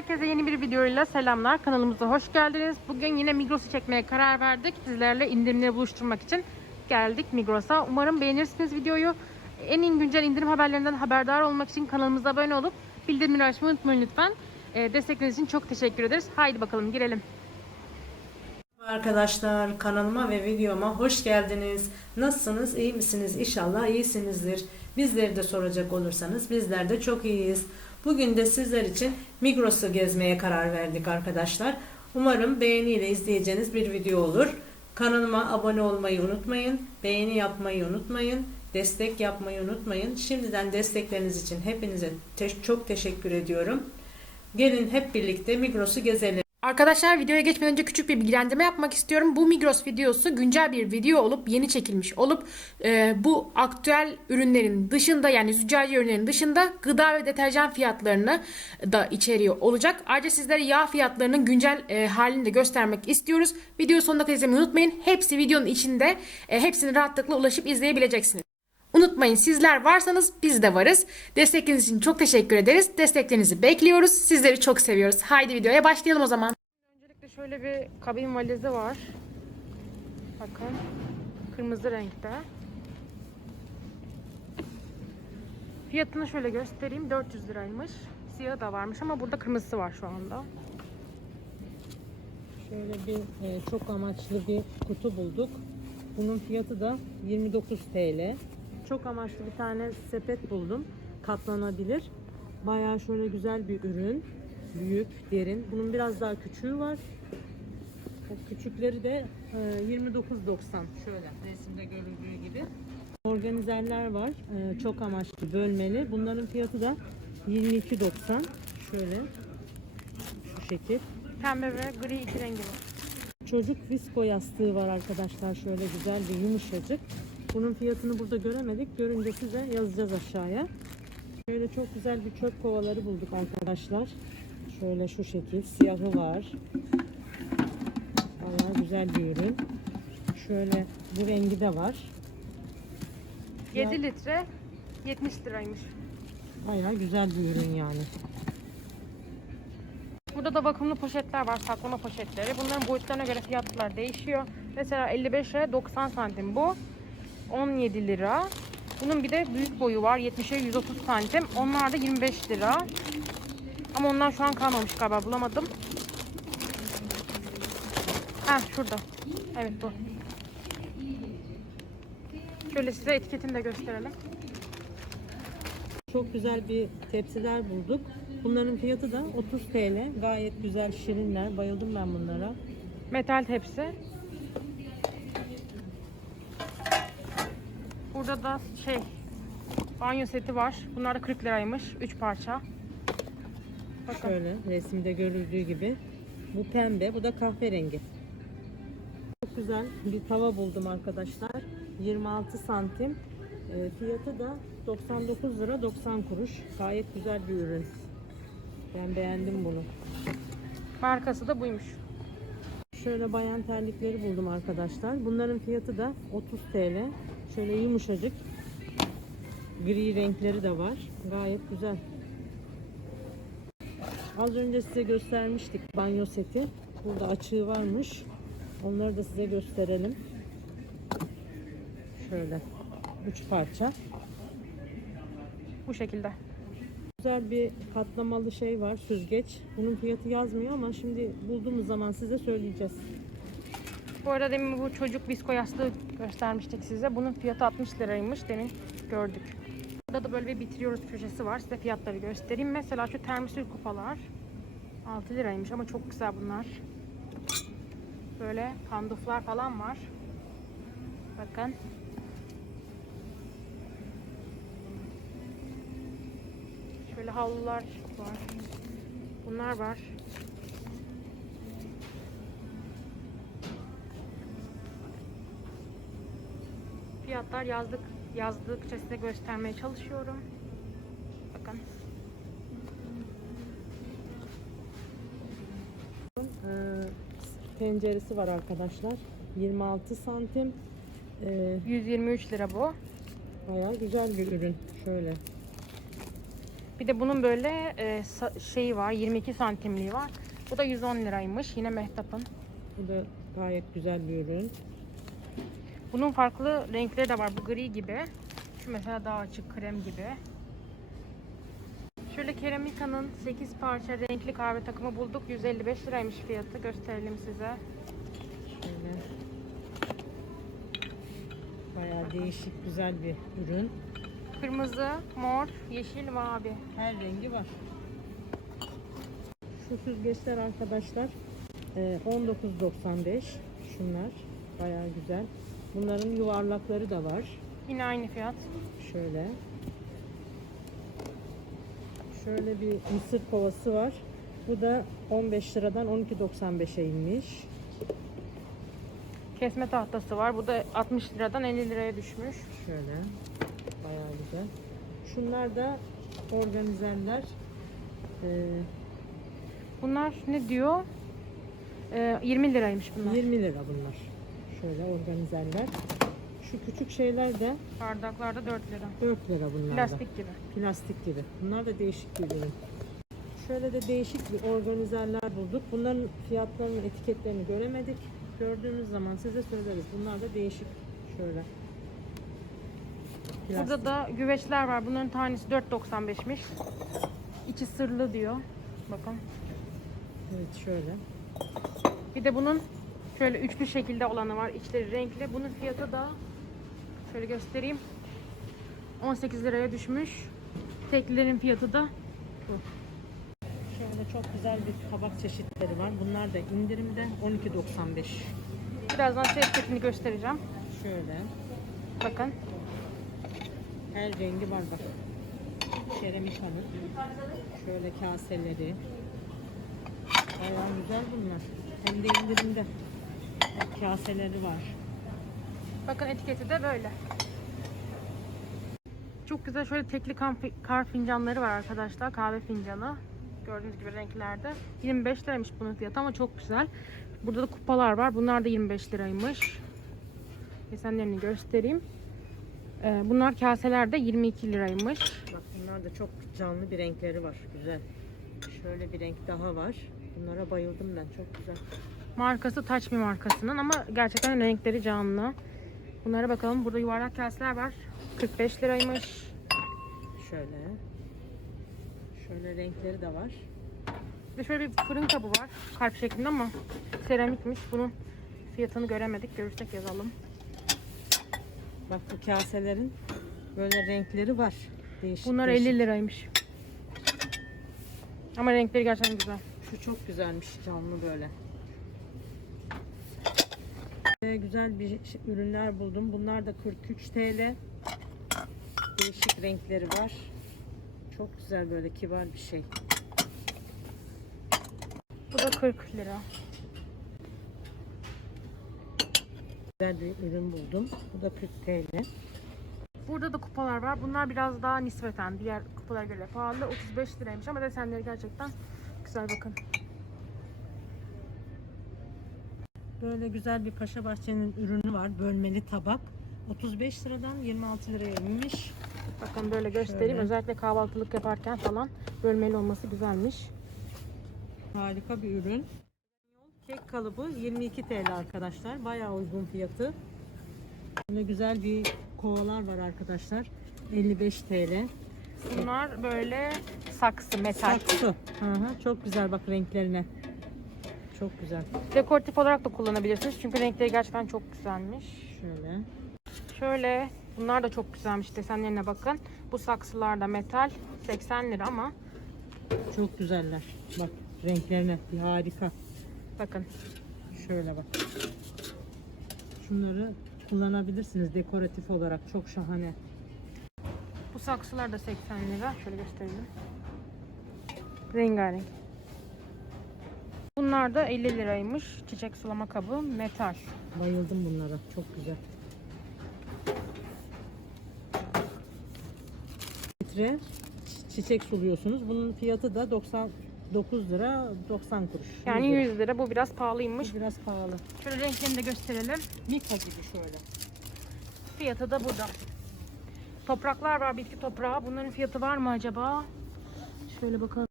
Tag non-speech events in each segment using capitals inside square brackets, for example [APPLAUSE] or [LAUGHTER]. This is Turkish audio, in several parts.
Herkese yeni bir videoyla selamlar. Kanalımıza hoş geldiniz. Bugün yine Migros'u çekmeye karar verdik. Sizlerle indirimleri buluşturmak için geldik Migros'a. Umarım beğenirsiniz videoyu. En güncel indirim haberlerinden haberdar olmak için kanalımıza abone olup bildirimleri açmayı unutmayın lütfen. E, destekleriniz için çok teşekkür ederiz. Haydi bakalım girelim. Arkadaşlar kanalıma ve videoma hoş geldiniz. Nasılsınız? İyi misiniz? İnşallah iyisinizdir. Bizleri de soracak olursanız bizler de çok iyiyiz. Bugün de sizler için Migros'u gezmeye karar verdik arkadaşlar. Umarım beğeniyle izleyeceğiniz bir video olur. Kanalıma abone olmayı unutmayın. Beğeni yapmayı unutmayın. Destek yapmayı unutmayın. Şimdiden destekleriniz için hepinize te- çok teşekkür ediyorum. Gelin hep birlikte Migros'u gezelim. Arkadaşlar videoya geçmeden önce küçük bir bilgilendirme yapmak istiyorum. Bu Migros videosu güncel bir video olup yeni çekilmiş olup e, bu aktüel ürünlerin dışında yani züccaci ürünlerin dışında gıda ve deterjan fiyatlarını da içeriyor olacak. Ayrıca sizlere yağ fiyatlarının güncel e, halini de göstermek istiyoruz. Video sonuna kadar izlemeyi unutmayın. Hepsi videonun içinde. E, hepsini rahatlıkla ulaşıp izleyebileceksiniz. Unutmayın sizler varsanız biz de varız. Destekleriniz için çok teşekkür ederiz. Desteklerinizi bekliyoruz. Sizleri çok seviyoruz. Haydi videoya başlayalım o zaman. Öncelikle şöyle bir kabin valizi var. Bakın. Kırmızı renkte. Fiyatını şöyle göstereyim. 400 liraymış. Siyahı da varmış ama burada kırmızısı var şu anda. Şöyle bir e, çok amaçlı bir kutu bulduk. Bunun fiyatı da 29 TL. Çok amaçlı bir tane sepet buldum. Katlanabilir. Bayağı şöyle güzel bir ürün. Büyük, derin. Bunun biraz daha küçüğü var. O küçükleri de e, 29.90. Şöyle resimde görüldüğü gibi. Organizerler var. E, çok amaçlı bölmeli. Bunların fiyatı da 22.90. Şöyle şu şekil. Pembe ve gri iki rengi var. Çocuk visko yastığı var arkadaşlar. Şöyle güzel bir yumuşacık. Bunun fiyatını burada göremedik. Görünce size yazacağız aşağıya. Şöyle çok güzel bir çöp kovaları bulduk arkadaşlar. Şöyle şu şekil. Siyahı var. Bayağı güzel bir ürün. Şöyle bu rengi de var. 7 litre 70 liraymış. Bayağı güzel bir ürün yani. Burada da bakımlı poşetler var, saklama poşetleri. Bunların boyutlarına göre fiyatlar değişiyor. Mesela 55'e 90 santim bu. 17 lira. Bunun bir de büyük boyu var. 70'e 130 santim. Onlar da 25 lira. Ama onlar şu an kalmamış galiba. Bulamadım. Ha şurada. Evet bu. Şöyle size etiketini de gösterelim. Çok güzel bir tepsiler bulduk. Bunların fiyatı da 30 TL. Gayet güzel şirinler. Bayıldım ben bunlara. Metal tepsi. Burada da şey banyo seti var. Bunlar da 40 liraymış. 3 parça. Bakın. Şöyle resimde görüldüğü gibi. Bu pembe, bu da kahverengi. Çok güzel bir tava buldum arkadaşlar. 26 santim. E, fiyatı da 99 lira 90 kuruş. Gayet güzel bir ürün. Ben beğendim bunu. Markası da buymuş. Şöyle bayan terlikleri buldum arkadaşlar. Bunların fiyatı da 30 TL. Şöyle yumuşacık. Gri renkleri de var. Gayet güzel. Az önce size göstermiştik banyo seti. Burada açığı varmış. Onları da size gösterelim. Şöyle. 3 parça. Bu şekilde. Güzel bir katlamalı şey var. Süzgeç. Bunun fiyatı yazmıyor ama şimdi bulduğumuz zaman size söyleyeceğiz. Bu arada demin bu çocuk visko yastığı göstermiştik size. Bunun fiyatı 60 liraymış. Demin gördük. Burada da böyle bir bitiriyoruz köşesi var. Size fiyatları göstereyim. Mesela şu termosül kupalar 6 liraymış ama çok güzel bunlar. Böyle panduflar falan var. Bakın. Şöyle havlular var. Bunlar var. Fiyatlar yazdık yazdıkça size göstermeye çalışıyorum. Bakın. Ee, tenceresi var arkadaşlar. 26 santim. Ee, 123 lira bu. bayağı güzel bir ürün. Şöyle. Bir de bunun böyle e, şeyi var 22 santimliği var. Bu da 110 liraymış. Yine Mehtap'ın. Bu da gayet güzel bir ürün. Bunun farklı renkleri de var. Bu gri gibi. Şu mesela daha açık krem gibi. Şöyle Keramika'nın 8 parça renkli kahve takımı bulduk. 155 liraymış fiyatı. Gösterelim size. Şöyle. Bayağı değişik güzel bir ürün. Kırmızı, mor, yeşil, mavi. Her rengi var. Şu süzgeçler arkadaşlar e, 19.95 şunlar bayağı güzel. Bunların yuvarlakları da var. Yine aynı fiyat. Şöyle. Şöyle bir mısır kovası var. Bu da 15 liradan 12.95'e inmiş. Kesme tahtası var. Bu da 60 liradan 50 liraya düşmüş. Şöyle. Bayağı güzel. Şunlar da organizerler. Ee, Bunlar ne diyor? Ee, 20 liraymış bunlar. 20 lira bunlar. Şöyle organizerler. Şu küçük şeyler de Bardaklar da 4 lira. 4 lira bunlar da. Plastik gibi. Plastik gibi. Bunlar da değişik bir ürün. Şöyle de değişik bir organizerler bulduk. Bunların fiyatlarını, etiketlerini göremedik. Gördüğümüz zaman size söyleriz. Bunlar da değişik. Şöyle. Plastik. Burada da güveçler var. Bunların tanesi 4.95'miş. İçi sırlı diyor. Bakın. Evet şöyle. Bir de bunun şöyle üçlü şekilde olanı var. İçleri renkli. Bunun fiyatı da şöyle göstereyim. 18 liraya düşmüş. Teklilerin fiyatı da bu. Şöyle çok güzel bir tabak çeşitleri var. Bunlar da indirimde 12.95. Birazdan size etiketini göstereceğim. Şöyle. Bakın. Her rengi var bak. Keramika'nın. Şöyle kaseleri. Bayağı güzel bunlar. Hem de indirimde. Kaseleri var. Bakın etiketi de böyle. Çok güzel şöyle tekli kar fincanları var arkadaşlar. Kahve fincanı. Gördüğünüz gibi renklerde. 25 liraymış bunun fiyatı ama çok güzel. Burada da kupalar var. Bunlar da 25 liraymış. Desenlerini göstereyim. Ee, bunlar kaseler de 22 liraymış. Bak bunlar da çok canlı bir renkleri var. Güzel. Şöyle bir renk daha var. Bunlara bayıldım ben. Çok güzel. Markası Touch Me markasının ama gerçekten renkleri canlı. Bunlara bakalım. Burada yuvarlak kaseler var. 45 liraymış. Şöyle. Şöyle renkleri de var. De şöyle bir fırın kabı var. Kalp şeklinde ama seramikmiş. Bunun fiyatını göremedik. Görürsek yazalım. Bak bu kaselerin böyle renkleri var. Değişik Bunlar değişik. 50 liraymış. Ama renkleri gerçekten güzel. Şu çok güzelmiş canlı böyle. Ee, güzel bir ürünler buldum. Bunlar da 43 TL. Değişik renkleri var. Çok güzel böyle kibar bir şey. Bu da 40 lira. Güzel bir ürün buldum. Bu da 40 TL. Burada da kupalar var. Bunlar biraz daha nispeten diğer kupalara göre pahalı. 35 liraymış ama desenleri gerçekten güzel bakın. Böyle güzel bir Paşa Bahçe'nin ürünü var. Bölmeli tabak. 35 liradan 26 liraya inmiş. Bakın böyle göstereyim. Şöyle. Özellikle kahvaltılık yaparken falan bölmeli olması güzelmiş. Harika bir ürün. Kek kalıbı 22 TL arkadaşlar. Bayağı uygun fiyatı. Böyle güzel bir kovalar var arkadaşlar. 55 TL. Bunlar böyle saksı, metal. Saksı. Hı hı, çok güzel bak renklerine. Çok güzel. Dekoratif olarak da kullanabilirsiniz. Çünkü renkleri gerçekten çok güzelmiş. Şöyle. Şöyle bunlar da çok güzelmiş. Desenlerine bakın. Bu saksılar da metal. 80 lira ama Çok güzeller. Bak renklerine bir harika. bakın. Şöyle bak. Şunları kullanabilirsiniz dekoratif olarak. Çok şahane. Bu saksılar da 80 lira. Şöyle göstereyim. Rengarenk. Bunlar da 50 liraymış. Çiçek sulama kabı metal. Bayıldım bunlara. Çok güzel. Litre çi- çiçek suluyorsunuz. Bunun fiyatı da 99 lira 90 kuruş. Yani 100 lira. 100 lira. Bu biraz pahalıymış. Bu biraz pahalı. Şöyle renklerini de gösterelim. Mika gibi şöyle. Fiyatı da burada. Topraklar var, bitki toprağı. Bunların fiyatı var mı acaba? Şöyle bakalım.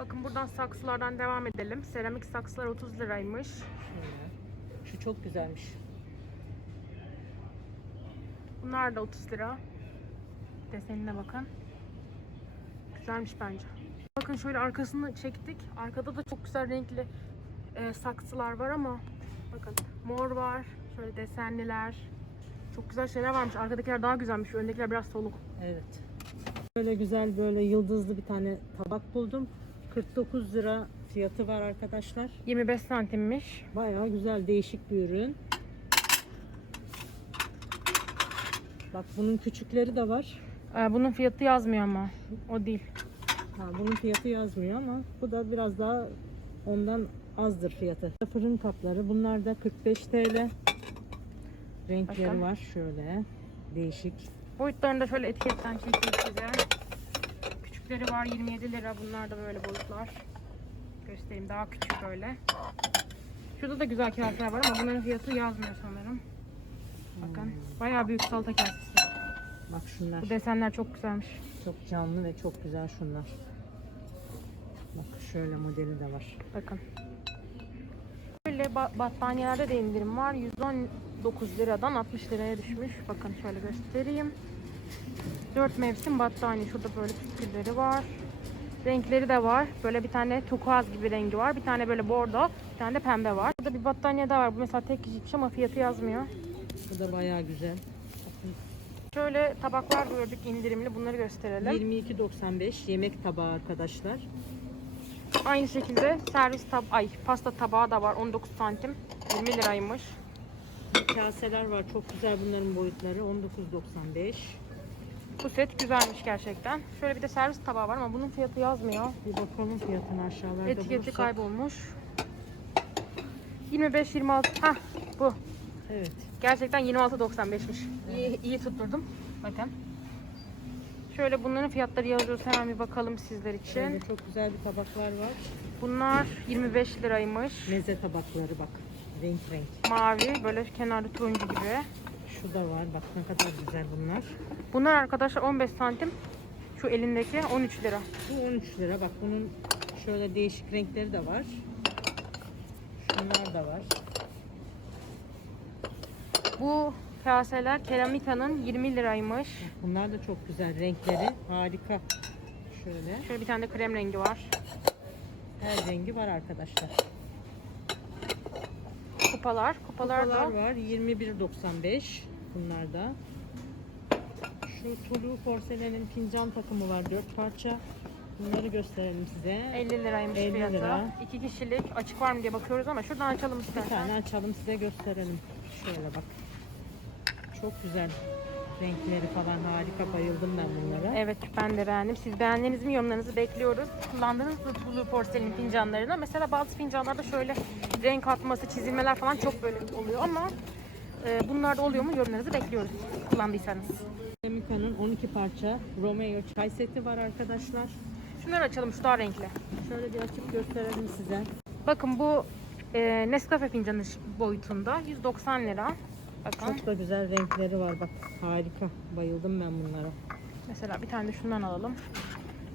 Bakın buradan saksılardan devam edelim. Seramik saksılar 30 liraymış. Şöyle. Şu çok güzelmiş. Bunlar da 30 lira. Desenine bakın. Güzelmiş bence. Bakın şöyle arkasını çektik. Arkada da çok güzel renkli e, saksılar var ama bakın mor var. Şöyle desenliler. Çok güzel şeyler varmış. Arkadakiler daha güzelmiş. Öndekiler biraz soluk. Evet. Böyle güzel böyle yıldızlı bir tane tabak buldum. 49 lira fiyatı var arkadaşlar. 25 santimmiş. Bayağı güzel değişik bir ürün. Bak bunun küçükleri de var. Ee, bunun fiyatı yazmıyor ama. O değil. Ha, bunun fiyatı yazmıyor ama bu da biraz daha ondan azdır fiyatı. Fırın kapları bunlar da 45 TL. Renkleri Bakın. var şöyle değişik. Boyutlarını da şöyle etiketten çekeyim size. Küçükleri var 27 lira. Bunlar da böyle boyutlar. Göstereyim daha küçük böyle. Şurada da güzel kaseler var ama bunların fiyatı yazmıyor sanırım. Bakın bayağı büyük salata kasesi. Bak şunlar Bu desenler çok güzelmiş. çok canlı ve çok güzel şunlar. Bak şöyle modeli de var. Bakın. Böyle ba- battaniyelerde de indirim var. 119 liradan 60 liraya düşmüş. Bakın şöyle göstereyim. 4 mevsim battaniye. Şurada böyle püskülleri var. Renkleri de var. Böyle bir tane turkuaz gibi rengi var. Bir tane böyle bordo. Bir tane de pembe var. Burada bir battaniye daha var. Bu mesela tek kişilikmiş ama fiyatı yazmıyor. Bu da bayağı güzel. Şöyle tabaklar gördük indirimli. Bunları gösterelim. 22.95 yemek tabağı arkadaşlar. Aynı şekilde servis tab ay pasta tabağı da var 19 santim 20 liraymış. Kaseler var çok güzel bunların boyutları 19.95. Bu set güzelmiş gerçekten. Şöyle bir de servis tabağı var ama bunun fiyatı yazmıyor. Bir bakalım fiyatına aşağılarda Etiketi bulursak. kaybolmuş. 25 26 ha bu. Evet. Gerçekten 26.95'miş. İyi, iyi tutturdum. Bakın. Şöyle bunların fiyatları yazıyoruz. Hemen bir bakalım sizler için. Şöyle çok güzel bir tabaklar var. Bunlar 25 liraymış. Meze tabakları bak. Renk renk. Mavi böyle kenarda turuncu gibi. Şu da var. Bak ne kadar güzel bunlar. Bunlar arkadaşlar 15 santim. Şu elindeki 13 lira. Bu 13 lira. Bak bunun şöyle değişik renkleri de var. Şunlar da var. Bu kaseler keramika'nın 20 liraymış. Bunlar da çok güzel renkleri. Harika. Şöyle. Şöyle bir tane de krem rengi var. Her rengi var arkadaşlar. Kupalar. Kupalar, Kupalar da var. 21.95 bunlar da. Şu Tulu porselenin fincan takımı var. 4 parça. Bunları gösterelim size. 50 liraymış 50 fiyatı. lira. İki kişilik açık var mı diye bakıyoruz ama şuradan açalım Bir istersen. tane açalım size gösterelim. Şöyle bak. Çok güzel renkleri falan harika. Bayıldım ben bunlara. Evet ben de beğendim. Siz beğendiniz mi yorumlarınızı bekliyoruz. Kullandığınız mı Blue Porcelain fincanlarını? Mesela bazı fincanlarda şöyle renk atması, çizilmeler falan çok böyle oluyor ama e, bunlarda oluyor mu yorumlarınızı bekliyoruz kullandıysanız. Mika'nın 12 parça Romeo çay seti var arkadaşlar. Şunları açalım şu daha renkli. Şöyle bir açıp gösterelim size. Bakın bu e, Nescafe fincanı boyutunda 190 lira. Bakın Çok da güzel renkleri var bak. Harika. Bayıldım ben bunlara. mesela bir tane de şundan alalım.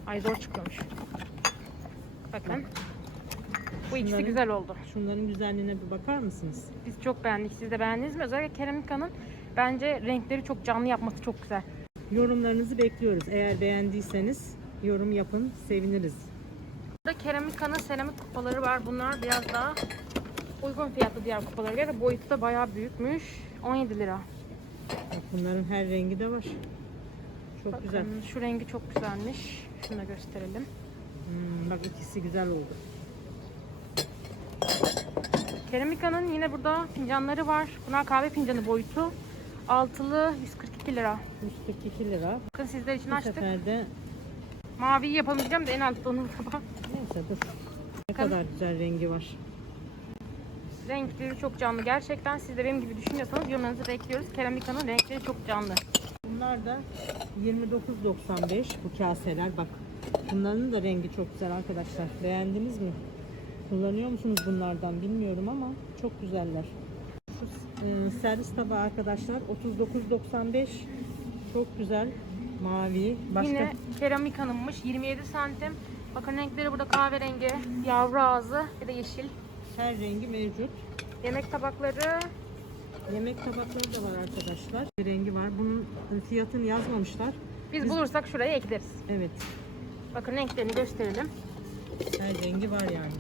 Ay zor çıkıyormuş. Bakın. Bu ikisi Şunların- güzel oldu. Şunların güzelliğine bir bakar mısınız? Biz çok beğendik. Siz de beğendiniz mi? Özellikle Keramika'nın bence renkleri çok canlı yapması çok güzel. Yorumlarınızı bekliyoruz. Eğer beğendiyseniz yorum yapın. Seviniriz. Burada Keramika'nın seramik kupaları var. Bunlar biraz daha uygun fiyatlı diğer kupalara göre. Boyutu da bayağı büyükmüş. 17 lira. Bak bunların her rengi de var. Çok Bakın güzel. şu rengi çok güzelmiş. Şunu da gösterelim. Hmm, bak ikisi güzel oldu. Keramika'nın yine burada fincanları var. Bunlar kahve fincanı boyutu. Altılı 142 lira. 142 lira. Bakın sizler için Bu açtık. sefer de Maviyi yapamayacağım da en altta onun tabağı. neyse dur. Ne Bakın. kadar güzel rengi var. Renkleri çok canlı. Gerçekten siz de benim gibi düşünüyorsanız yorumlarınızı bekliyoruz. Keramika'nın renkleri çok canlı. Bunlar da 29.95 bu kaseler bak. Bunların da rengi çok güzel arkadaşlar. Beğendiniz mi? Kullanıyor musunuz bunlardan bilmiyorum ama çok güzeller. Şu servis tabağı arkadaşlar 39.95 çok güzel mavi. Başka Yine keramika'nınmış 27 santim Bakın renkleri burada kahverengi, yavru ağzı bir de yeşil. Her rengi mevcut. Yemek tabakları Yemek tabakları da var arkadaşlar. Bir rengi var. Bunun fiyatını yazmamışlar. biz, Biz- bulursak şuraya ekleriz. Evet. Bakın renklerini gösterelim. Her rengi var yani.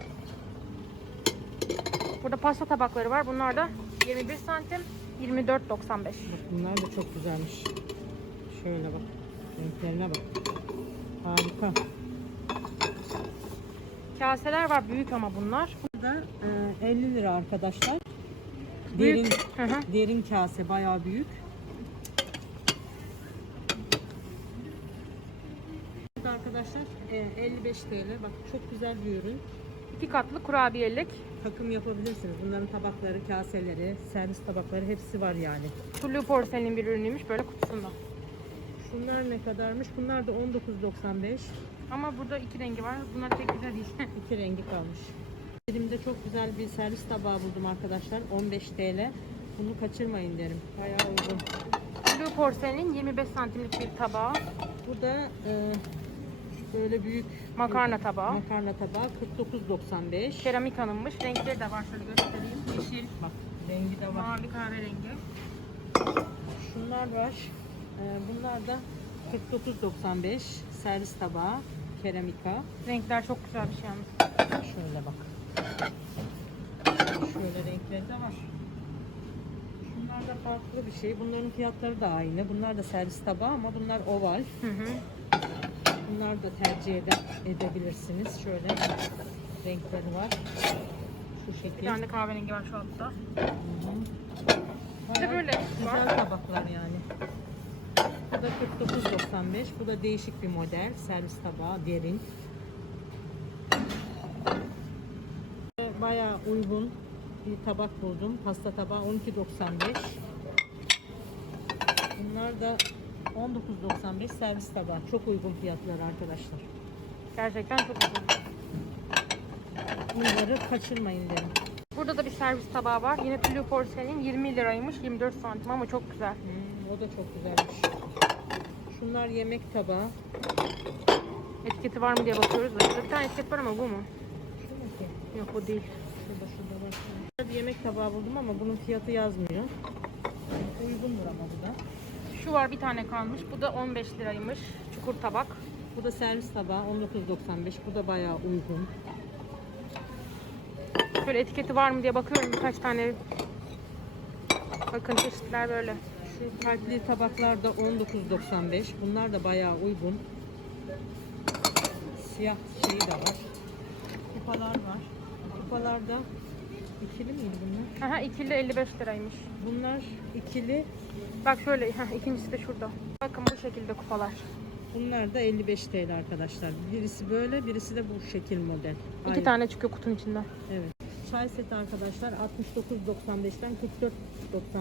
Burada pasta tabakları var. Bunlar da 21 santim 24.95. Bak bunlar da çok güzelmiş. Şöyle bak. Renklerine bak. Harika. Kaseler var büyük ama bunlar. Burada e, 50 lira arkadaşlar. Büyük. Derin Hı hı. derin kase bayağı büyük. Burada arkadaşlar e, 55 TL. Bak çok güzel bir ürün. İki katlı kurabiyelik. Takım yapabilirsiniz. Bunların tabakları, kaseleri, servis tabakları hepsi var yani. Tullu porselenin bir ürünüymüş böyle kutusunda. Şunlar ne kadarmış? Bunlar da 19.95. Ama burada iki rengi var. Bunlar pek güzel değil. [LAUGHS] İki rengi kalmış. Elimde çok güzel bir servis tabağı buldum arkadaşlar. 15 TL. Bunu kaçırmayın derim. Bayağı uygun. Tullu porselenin 25 santimlik bir tabağı. Bu da e, böyle büyük Makarna tabağı. makarna tabağı 49.95. Keramik alınmış. Renkleri de var şöyle göstereyim. Yeşil, Bak rengi de var. mavi, kahverengi. Şunlar var. E, bunlar da 49.95 servis tabağı keramika. Renkler çok güzel bir şey yalnız. Şöyle bak. Şöyle renkleri de var. Şunlar da farklı bir şey. Bunların fiyatları da aynı. Bunlar da servis tabağı ama bunlar oval. Hı hı. Bunlar da tercih ede- edebilirsiniz. Şöyle renkleri var. Şu Bir şekil. tane de kahverengi var şu altta. Bayağı böyle güzel var. tabaklar yani. Bu da 49.95. Bu da değişik bir model. Servis tabağı derin. Bayağı uygun bir tabak buldum. Pasta tabağı 12.95. Bunlar da 19.95 servis tabağı. Çok uygun fiyatlar arkadaşlar. Gerçekten çok güzel. Bunları kaçırmayın derim. Burada da bir servis tabağı var. Yine Tullu porselenin 20 liraymış. 24 santim ama çok güzel. Hmm, o da çok güzelmiş. Şunlar yemek tabağı. Etiketi var mı diye bakıyoruz. da. Bir tane etiket var ama bu mu? Şu mu ki? Yok bu değil. Şurada şurada var. Bir yemek tabağı buldum ama bunun fiyatı yazmıyor. Uygundur ama bu da. Şu var bir tane kalmış. Bu da 15 liraymış. Çukur tabak. Bu da servis tabağı 19.95. Bu da bayağı uygun. Böyle etiketi var mı diye bakıyorum birkaç tane. Bakın çeşitler böyle. Şu kalpli tabaklar da 19.95. Bunlar da bayağı uygun. Siyah şeyi de var. Kupalar var. Kupalarda ikili miydi bunlar? Aha ikili 55 liraymış. Bunlar ikili. Bak şöyle heh, ikincisi de şurada. Bakın bu şekilde kupalar. Bunlar da 55 TL arkadaşlar. Birisi böyle, birisi de bu şekil model. İki Ayrı. tane çıkıyor kutunun içinden. Evet. Çay seti arkadaşlar 69.95'ten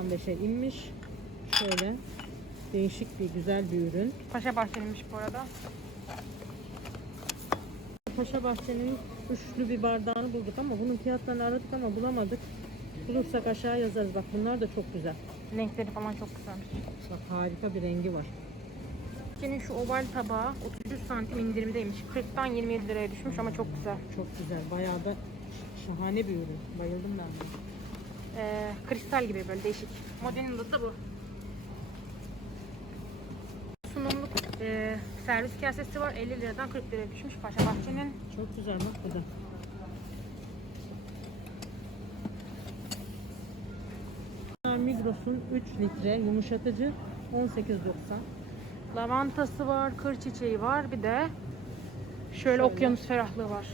44.95'e inmiş. Şöyle değişik bir güzel bir ürün. Paşa Bahçeli'ymiş bu arada. Paşa Bahçe'nin üçlü bir bardağını bulduk ama bunun fiyatlarını aradık ama bulamadık. Bulursak aşağı yazarız. Bak bunlar da çok güzel. Renkleri falan çok güzelmiş. Bak harika bir rengi var. Senin şu oval tabağı 33 santim indirimdeymiş. 40'tan 27 liraya düşmüş ama çok güzel. Çok güzel. Bayağı da şahane bir ürün. Bayıldım ben de. Ee, kristal gibi böyle değişik. Modelin adı da bu. Sunumluk e, servis kasesi var. 50 liradan 40 liraya düşmüş. Paşa Bahçe'nin. Çok güzel bak bu da. Migros'un 3 litre yumuşatıcı 18.90. Lavantası var, kır çiçeği var. Bir de şöyle, Şöyle. okyanus ferahlığı var.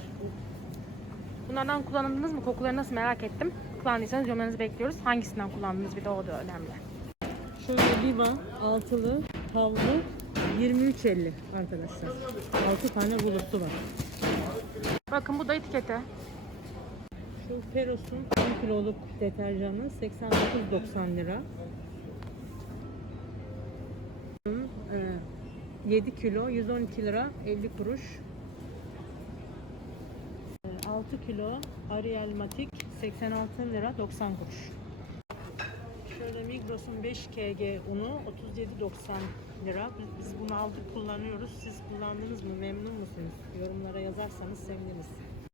Bunlardan kullandınız mı? Kokuları nasıl merak ettim. Kullandıysanız yorumlarınızı bekliyoruz. Hangisinden kullandınız bir de o da önemli. Şöyle Viva altılı havlu 23.50 arkadaşlar. 6 tane bulutu var. Bakın bu da etiketi. Peros'un 10 kiloluk deterjanı 89.90 lira. Bunun, e, 7 kilo 112 lira 50 kuruş. E, 6 kilo Ariel Matik 86 lira 90 kuruş. Şöyle Migros'un 5 kg unu 37.90 lira. Biz bunu aldık kullanıyoruz. Siz kullandınız mı? Memnun musunuz? Yorumlara yazarsanız seviniriz.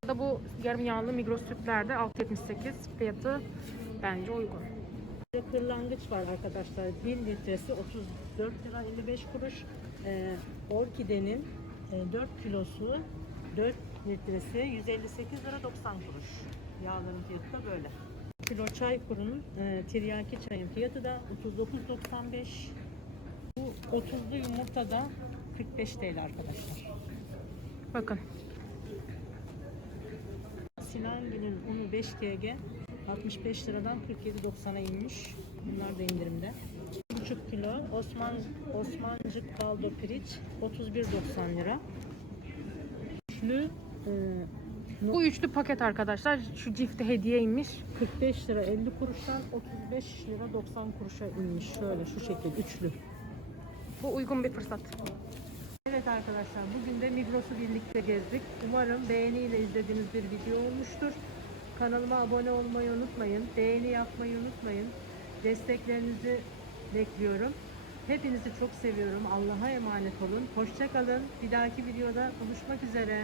Da bu yarım yağlı Migros sütlerde 6.78 fiyatı bence uygun. Bir Kırlangıç var arkadaşlar. 1 litresi 34 lira 55 kuruş. Ee, Orkide'nin e, 4 kilosu 4 litresi 158 lira 90 kuruş. Yağların fiyatı da böyle. Kilo çay kurunun e, tiryaki çayın fiyatı da 39.95. Bu 30'lu yumurta da 45 TL arkadaşlar. Bakın. Sinangil'in unu 5 kg 65 liradan 47.90'a inmiş. Bunlar da indirimde. 1,5 kilo Osman Osmancık kaldo pirinç 31.90 lira. Üçlü e, Bu üçlü paket arkadaşlar. Şu cifte hediyeymiş. 45 lira 50 kuruştan 35 lira 90 kuruşa inmiş. Şöyle şu şekil üçlü. Bu uygun bir fırsat. Evet arkadaşlar bugün de Migros'u birlikte gezdik. Umarım beğeniyle izlediğiniz bir video olmuştur. Kanalıma abone olmayı unutmayın. Beğeni yapmayı unutmayın. Desteklerinizi bekliyorum. Hepinizi çok seviyorum. Allah'a emanet olun. Hoşçakalın. Bir dahaki videoda buluşmak üzere.